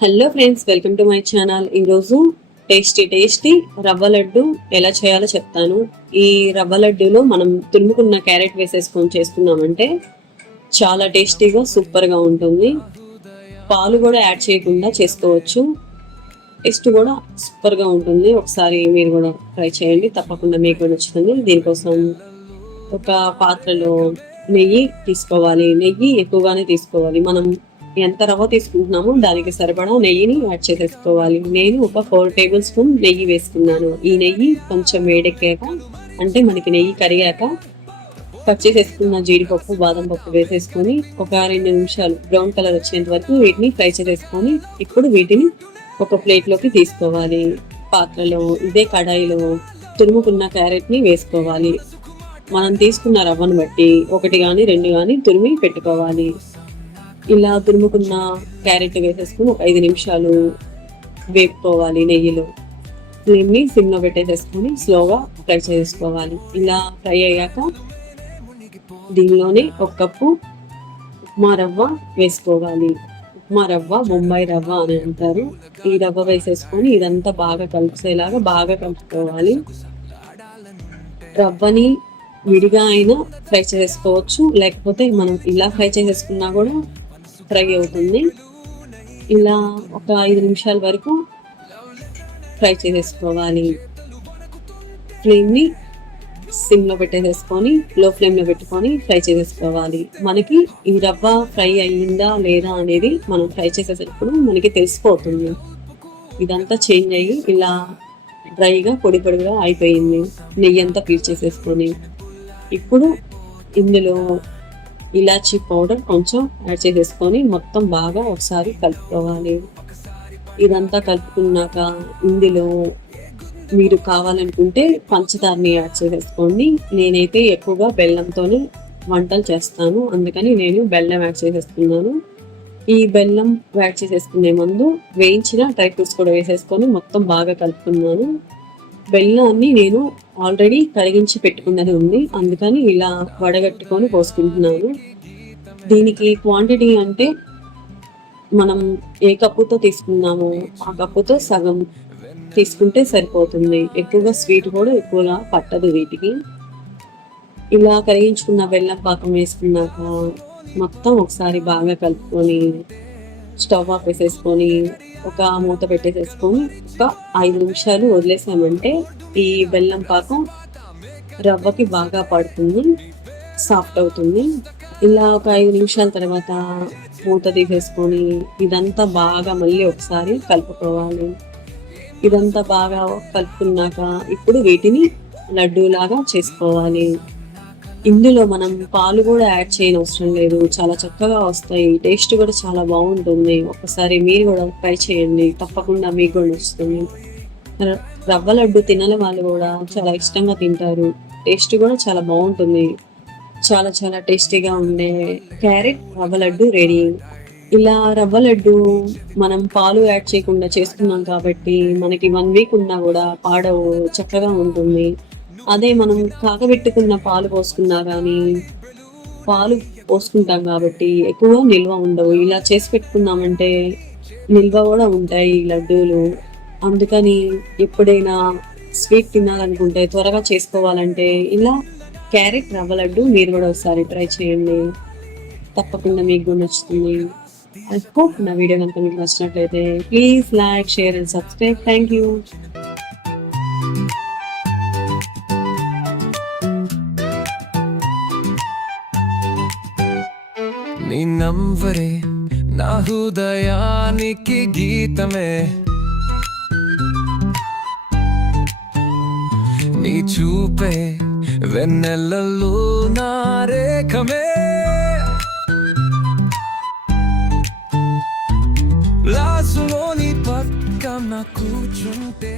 Hello friends welcome to my channel. ఈరోజు tasty tasty rava laddu ఎలా చేయాలో చెప్తాను. ఈ రవ్వ లడ్డూలో మనం తురుముకున్న క్యారెట్ వేసేసుకొని చేసుకున్నామంటే చాలా టేస్టీగా సూపర్గా ఉంటుంది. పాలు కూడా యాడ్ చేయకుండా చేసుకోవచ్చు. టేస్ట్ కూడా సూపర్గా ఉంటుంది. ఒకసారి మీరు కూడా ట్రై చేయండి. తప్పకుండా మీకు కూడా నచ్చుతుంది. దీనికోసం ఒక పాత్రలో నెయ్యి తీసుకోవాలి. నెయ్యి ఎక్కువగానే తీసుకోవాలి. మనం ఎంత రవ్వ తీసుకుంటున్నామో దానికి సరిపడా నెయ్యిని యాడ్ చేసేసుకోవాలి. నేను ఒక ఫోర్ టేబుల్ స్పూన్ నెయ్యి వేసుకున్నాను. ఈ నెయ్యి కొంచెం వేడెక్కాక అంటే మనకి నెయ్యి కరిగాక కట్ చేసేసుకున్న జీడిపప్పు బాదం పప్పు వేసేసుకొని ఒక రెండు నిమిషాలు బ్రౌన్ కలర్ వచ్చేంత వరకు వీటిని ఫ్రై చేసేసుకొని ఇప్పుడు వీటిని ఒక ప్లేట్లోకి తీసుకోవాలి. పాత్రలో ఇదే కడాయిలో తురుముకున్న క్యారెట్ని వేసుకోవాలి. మనం తీసుకున్న రవ్వను బట్టి ఒకటి కానీ రెండు కానీ తురిమి పెట్టుకోవాలి. ఇలా తురుముకున్న క్యారెట్ వేసేసుకుని ఒక ఐదు నిమిషాలు వేపుకోవాలి నెయ్యిలో. ఫ్లేమ్ని సిమ్లో పెట్టేసేసుకొని స్లోగా ఫ్రై చేసుకోవాలి. ఇలా ఫ్రై అయ్యాక దీనిలోనే ఒక కప్పు ఉప్మా రవ్వ వేసుకోవాలి. ఉప్మా రవ్వ బొంబాయి రవ్వ అని అంటారు. ఈ రవ్వ వేసేసుకొని ఇదంతా బాగా కలిసేలాగా బాగా కలుపుకోవాలి. రవ్వని విడిగా అయినా ఫ్రై చేసుకోవచ్చు. లేకపోతే మనం ఇలా ఫ్రై చేసేసుకున్నా కూడా ఫ్రై అవుతుంది. ఇలా ఒక ఐదు నిమిషాల వరకు ఫ్రై చేసేసుకోవాలి. ఫ్లేమ్ని సిమ్లో పెట్టేసేసుకొని లో ఫ్లేమ్లో పెట్టుకొని ఫ్రై చేసేసుకోవాలి. మనకి ఈ రవ్వ ఫ్రై అయ్యిందా లేదా అనేది మనం ఫ్రై చేసేటప్పుడు మనకి తెలిసిపోతుంది. ఇదంతా చేంజ్ అయ్యి ఇలా డ్రైగా పొడి పొడిగా అయిపోయింది. నెయ్యి అంతా పీల్చేసేసుకొని ఇప్పుడు ఇందులో ఇలాచీ పౌడర్ కొంచెం యాడ్ చేసేసుకొని మొత్తం బాగా ఒకసారి కలుపుకోవాలి. ఇదంతా కలుపుకున్నాక ఇందులో మీరు కావాలనుకుంటే పంచదారని యాడ్ చేసేసుకోండి. నేనైతే ఎక్కువగా బెల్లంతోనే వంటలు చేస్తాను. అందుకని నేను బెల్లం యాడ్ చేసేసుకున్నాను ఈ బెల్లం యాడ్ చేసేసుకునే ముందు వేయించిన డ్రై ఫ్రూట్స్ కూడా వేసేసుకొని మొత్తం బాగా కలుపుకున్నాను. బెల్లాన్ని నేను ఆల్రెడీ కరిగించి పెట్టుకున్నది ఉంది. అందుకని ఇలా వడగట్టుకొని పోసుకుంటున్నాను. దీనికి క్వాంటిటీ అంటే మనం ఏ కప్పుతో తీసుకున్నామో ఆ కప్పుతో సగం తీసుకుంటే సరిపోతుంది. ఎక్కువగా స్వీట్ కూడా ఎక్కువగా పట్టదు వీటికి. ఇలా కరిగించుకున్న బెల్లం పాకం వేసుకున్నాక మొత్తం ఒకసారి బాగా కలుపుకొని స్టవ్ ఆఫ్ వేసేసుకొని ఒక మూత పెట్టేసేసుకొని ఒక ఐదు నిమిషాలు వదిలేసామంటే ఈ బెల్లం పాకం రవ్వకి బాగా పడుతుంది సాఫ్ట్ అవుతుంది. ఇలా ఒక ఐదు నిమిషాల తర్వాత మూత తీసేసుకొని ఇదంతా బాగా మళ్ళీ ఒకసారి కలుపుకోవాలి. ఇదంతా బాగా కలుపుకున్నాక ఇప్పుడు వీటిని లడ్డూలాగా చేసుకోవాలి. ఇందులో మనం పాలు కూడా యాడ్ చేయని అవసరం లేదు. చాలా చక్కగా వస్తాయి. టేస్ట్ కూడా చాలా బాగుంటుంది. ఒకసారి మీరు కూడా ట్రై చేయండి. తప్పకుండా మీకు కూడా వస్తుంది రవ్వ లడ్డు తినని వాళ్ళు కూడా చాలా ఇష్టంగా తింటారు. టేస్ట్ కూడా చాలా బాగుంటుంది. చాలా చాలా టేస్టీగా ఉండే క్యారెట్ రవ్వ లడ్డు రెడీ ఇలా రవ్వ లడ్డు మనం పాలు యాడ్ చేయకుండా చేసుకున్నాం కాబట్టి మనకి వన్ వీక్ ఉన్నా కూడా పాడవు చక్కగా ఉంటుంది. అదే మనం కాకబెట్టుకున్న పాలు పోసుకున్నా కానీ పాలు పోసుకుంటాం కాబట్టి ఎక్కువ నిల్వ ఉండవు. ఇలా చేసి పెట్టుకున్నామంటే నిల్వ కూడా ఉంటాయి లడ్డూలు. అందుకని ఎప్పుడైనా స్వీట్ తినాలనుకుంటే త్వరగా చేసుకోవాలంటే ఇలా క్యారెట్ రవ్వ లడ్డు మీరు కూడా ఒకసారి ట్రై చేయండి. తప్పకుండా మీకు కూడా నచ్చుతుంది. ఐ హోప్ నా వీడియో కనుక మీకు నచ్చినట్లయితే please like share and subscribe. Thank you. నీ నా హృదయానికి గీతమే. నీ చూపే వెన్నెలలో నా రేఖమే. లాసులోని పక్కన కూర్చుంటే